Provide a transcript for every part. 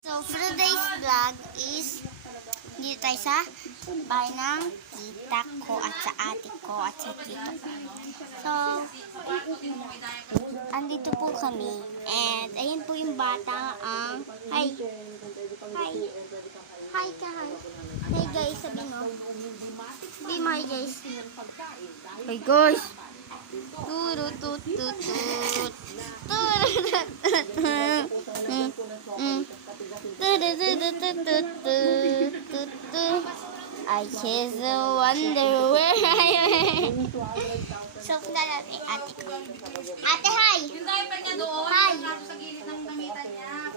So, for today's vlog is dito tayo sa bahay ng tita ko at sa ate ko at sa tito ko. So, andito po kami. And, ayun po yung bata ang... Hi! Hi! Hi ka, hi! Hey guys, sabi mo. Sabi mo, hi guys. Hi guys! Turutututut. I just wonder where I am. So, punta natin ate ko. Ate, hi! Yung diaper niya doon, Hi! sa gilid ng damitan niya.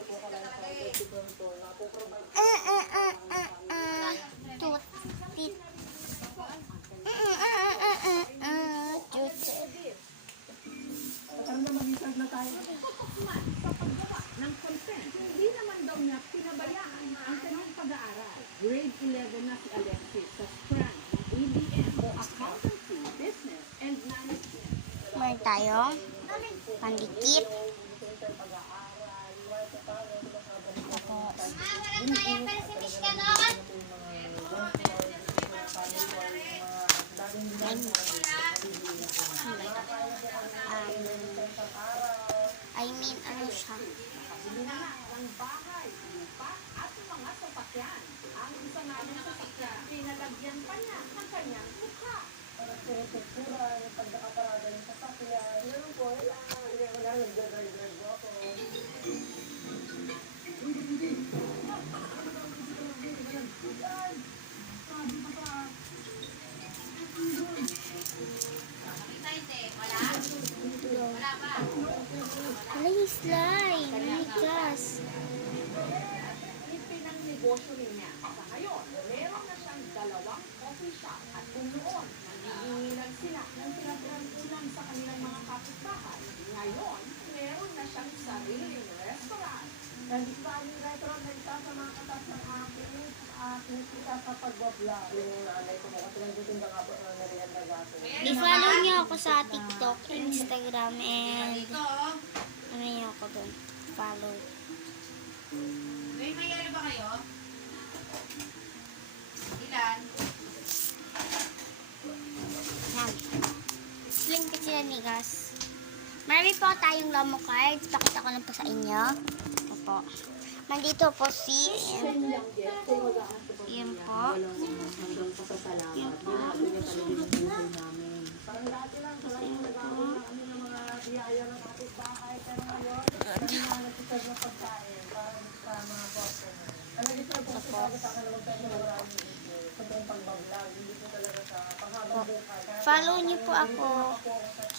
Tut, tit. Ng consent, hindi naman daw niya pinabayaan ang kanyang pag-aaral. Grade 11 na si Alexis sa strand ng ABM o Accountancy, Business and Management. Meron tayong pandikit. I mean, ano siya? Ng bahay, lupa at mga sasakyan. Ang isa nga ng sasakyan, pinalagyan pa niya ng kanyang mukha. Para sa struktura, yung pagkakaparada ng sasakyan. Ganun po, hindi ko lang nag-drive ako. Wala yung slime. Oh my gosh. Ng negosyo niya. Sa ngayon, meron na siyang 2 coffee shop at kung noon, nangihingi lang sila ng pinagrantunan sa kanilang mga kapitbahay. Ngayon, meron na siyang sariling restaurant. Nag-ispaling restaurant na isa sa mga katas ng aking kita sa pag-vlog. Yung nanay ko mo kasi nagtitinda nga po ng nariyan na gato. I-follow niyo ako sa TikTok, Instagram, and ano niyo ako doon. Follow. May yari ba kayo? Ilan? Yan. Slim kasi yan, nigas. Marami po tayong lomo cards. Pakita ko lang po sa inyo. Ito po. Nandito po si... Yan po. Yan po. Parang dati lang, talagang nag-aawin na kami ng mga biyaya ng kapitbahay. Pero ngayon, kami na nagsiserve ng pagkain para sa mga customer. Talagang sa pagkakas sa akin naman tayo maraming sa itong pagbablog. Hindi po talaga sa panghabang buhay. Follow niyo po ako.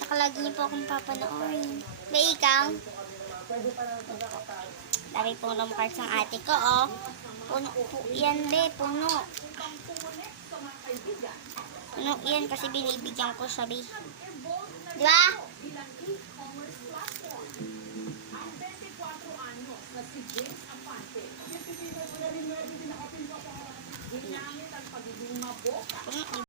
Saka lagi niyo po akong papanoorin. May ikaw. Pwede pa lang pagkakataon. Dami pong lomo cards ng ate ko, oh. Puno. Yan, be. Puno. Puno yan kasi binibigyan ko sabi. Di ba?